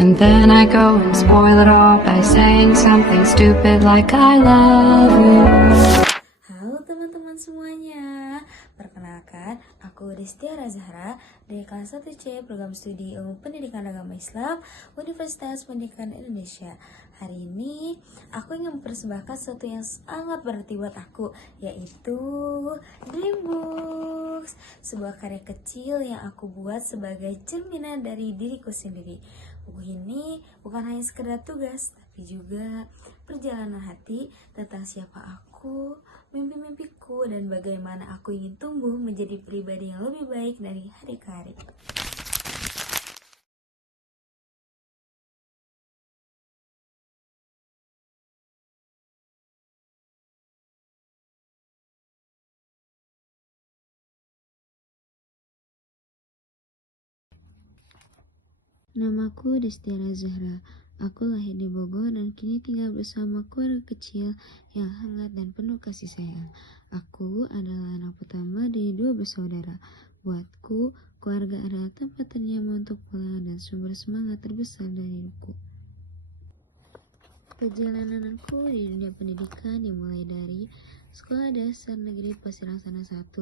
And then I go and spoil it all by saying something stupid like I love you. Halo teman-teman semuanya, perkenalkan aku Destiara Zahra dari kelas 1C Program Studi Ilmu Pendidikan Agama Islam Universitas Pendidikan Indonesia. Hari ini aku ingin mempersembahkan sesuatu yang sangat berarti buat aku, yaitu Dreambooks, sebuah karya kecil yang aku buat sebagai cerminan dari diriku sendiri. Buku ini bukan hanya sekedar tugas, tapi juga perjalanan hati tentang siapa aku, mimpi-mimpiku, dan bagaimana aku ingin tumbuh menjadi pribadi yang lebih baik dari hari ke hari. Namaku Destiara Zahra. Aku lahir di Bogor dan kini tinggal bersama keluarga kecil yang hangat dan penuh kasih sayang. Aku adalah anak pertama dari 2 bersaudara. Buatku, keluarga adalah tempat ternyaman untuk pulang dan sumber semangat terbesar dari hidupku. Perjalananku di dunia pendidikan dimulai dari Sekolah Dasar Negeri Pasir Laksana 1,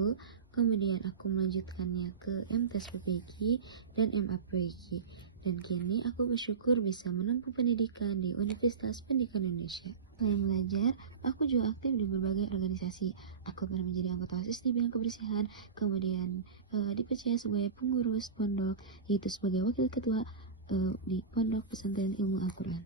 kemudian aku melanjutkannya ke MTs PPQ dan MAPQ. Dan kini aku bersyukur bisa menempuh pendidikan di Universitas Pendidikan Indonesia. Selain belajar, aku juga aktif di berbagai organisasi. Aku pernah menjadi anggota OSIS di bidang kebersihan, kemudian dipercaya sebagai pengurus pondok, yaitu sebagai wakil ketua di Pondok Pesantren Ilmu Al-Quran.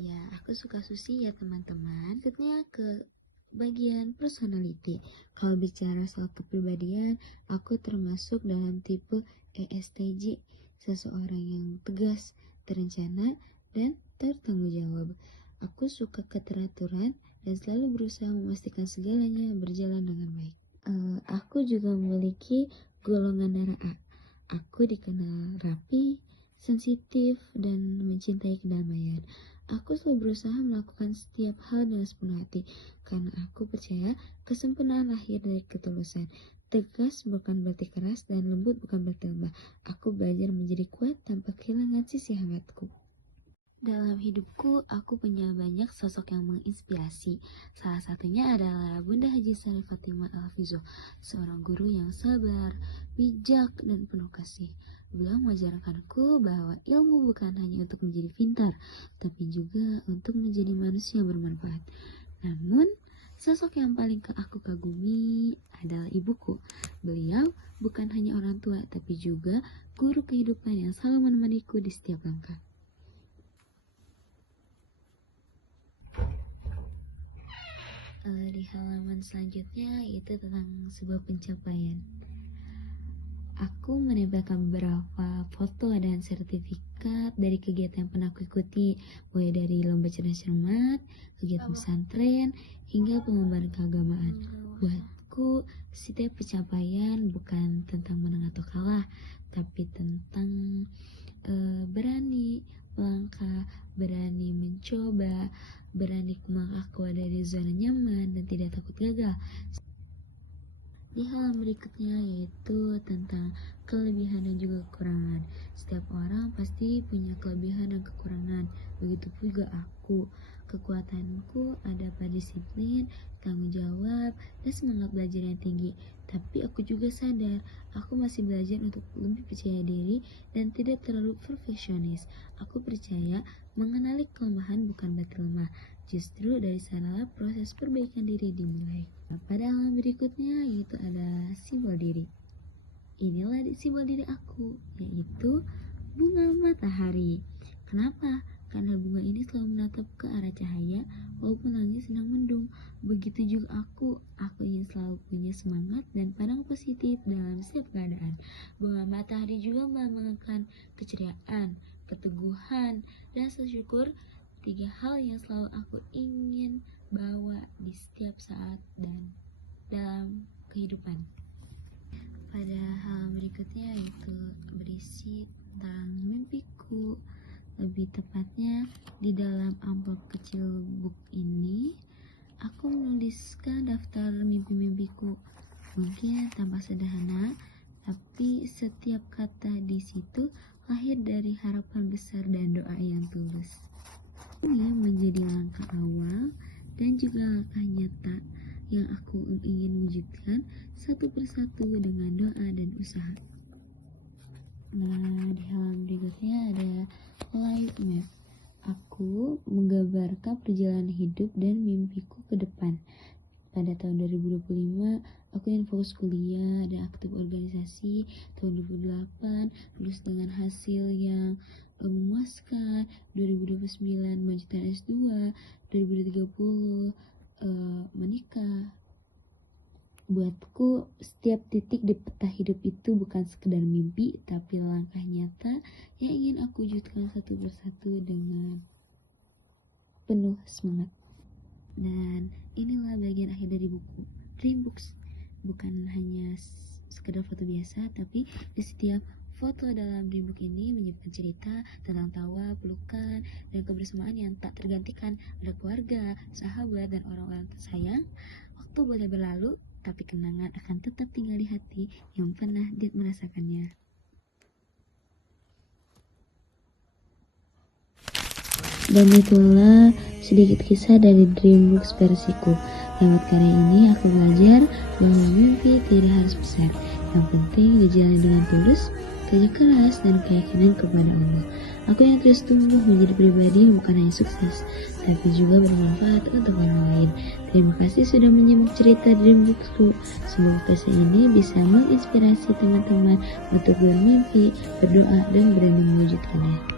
Ya, aku suka sushi ya teman-teman. Selanjutnya ke bagian personality. Kalau bicara soal kepribadian, aku termasuk dalam tipe ESTJ, seseorang yang tegas, terencana, dan bertanggung jawab. Aku suka keteraturan dan selalu berusaha memastikan segalanya berjalan dengan baik. Aku juga memiliki golongan darah A. Aku dikenal rapi, sensitif, dan mencintai kedamaian. Aku selalu berusaha melakukan setiap hal dengan sepenuh hati, karena aku percaya kesempurnaan lahir dari ketulusan. Tegas bukan berarti keras dan lembut bukan berarti lemah. Aku belajar menjadi kuat tanpa kehilangan sisi hangatku. Dalam hidupku, aku punya banyak sosok yang menginspirasi. Salah satunya adalah Bunda Haji Sarif Fatimah Al-Hafizoh, seorang guru yang sabar, bijak, dan penuh kasih. Beliau mengajarkanku bahwa ilmu bukan hanya untuk menjadi pintar, tapi juga untuk menjadi manusia yang bermanfaat. Namun, sosok yang paling aku kagumi adalah ibuku. Beliau bukan hanya orang tua, tapi juga guru kehidupan yang selalu menemaniku di setiap langkah. Di halaman selanjutnya itu tentang sebuah pencapaian. Aku menempelkan beberapa foto dan sertifikat dari kegiatan yang pernah aku ikuti, mulai dari lomba cerdas cermat, kegiatan pesantren, hingga pengembangan keagamaan. Buatku, setiap pencapaian bukan tentang menang atau kalah, tapi tentang berani melangkah, berani mencoba, berani melangkah keluar dari zona nyaman, dan tidak takut gagal. Di halaman berikutnya yaitu tentang kelebihan dan juga kekurangan. Setiap orang pasti punya kelebihan dan kekurangan. Begitu juga aku. Kekuatanku ada pada disiplin, tanggung jawab, dan semangat belajar yang tinggi. Tapi aku juga sadar, aku masih belajar untuk lebih percaya diri dan tidak terlalu perfeksionis. Aku percaya mengenali kelemahan bukan berarti lemah. Justru dari sanalah proses perbaikan diri dimulai. Nah, pada halaman berikutnya yaitu ada simbol diri. Inilah simbol diri aku, yaitu bunga matahari. Kenapa? Karena bunga ini selalu menatap ke arah cahaya walaupun langit sedang mendung. Begitu juga aku ingin selalu punya semangat dan pandangan positif dalam setiap keadaan. Bunga matahari juga melambangkan keceriaan, keteguhan, dan rasa syukur. 3 hal yang selalu aku ingin bawa di setiap saat dan dalam kehidupan. Pada hal berikutnya yaitu berisi tentang mimpiku. Lebih tepatnya di dalam amplop kecil book ini aku menuliskan daftar mimpi-mimpiku. Mungkin tampak sederhana, tapi setiap kata di situ lahir dari harapan besar dan doa yang tulus. Ini menjadi langkah awal dan juga langkah nyata yang aku ingin wujudkan satu persatu dengan doa dan usaha. Nah, di halaman berikutnya ada life map. Aku menggambarkan perjalanan hidup dan mimpiku ke depan. Pada tahun 2025, aku ingin fokus kuliah dan aktif organisasi. Tahun 2008, lulus dengan hasil yang memuaskan. 2029, melanjutkan S2. 2030, menikah. Buatku, setiap titik di peta hidup itu bukan sekedar mimpi, tapi langkah nyata yang ingin aku wujudkan satu persatu dengan penuh semangat. Dan inilah bagian akhir dari buku Dreambooks. Bukan hanya sekedar foto biasa, tapi di setiap foto dalam Dreambook ini menyimpan cerita tentang tawa, pelukan, dan kebersamaan yang tak tergantikan. Ada keluarga, sahabat, dan orang-orang tersayang. Waktu boleh berlalu, tapi kenangan akan tetap tinggal di hati yang pernah merasakannya. Dan itulah sedikit kisah dari Dreambooks versiku. Lewat karya ini aku belajar bahwa mimpi tidak harus besar. Yang penting dijalani dengan tulus, kerja keras, dan keyakinan kepada Allah. Aku yang terus tumbuh menjadi pribadi bukan hanya sukses, tapi juga bermanfaat untuk orang lain. Terima kasih sudah menyimak cerita Dreambooksku. Semoga kisah ini bisa menginspirasi teman-teman untuk bermimpi, berdoa, dan berani mewujudkannya.